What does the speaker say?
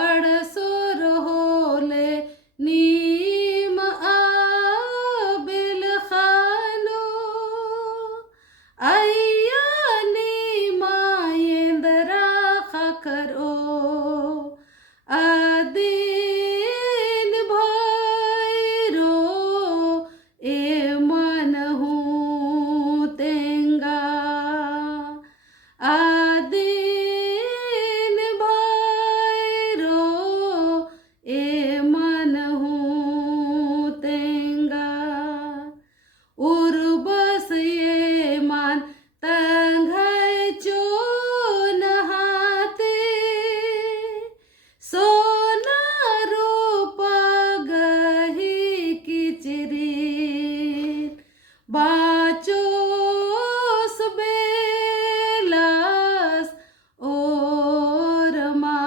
अड़सोर होले नीम आबिल खानो अय्या नीमा येंदरा खकरो आदिन भैरो ए मन हूँ तेंगा आदिन भैरो ए मन हूँ तेंगा उर्बस ये मान तंघय चो नहाते सोना रूप गही किचरी बाचोस बेलस और मारीन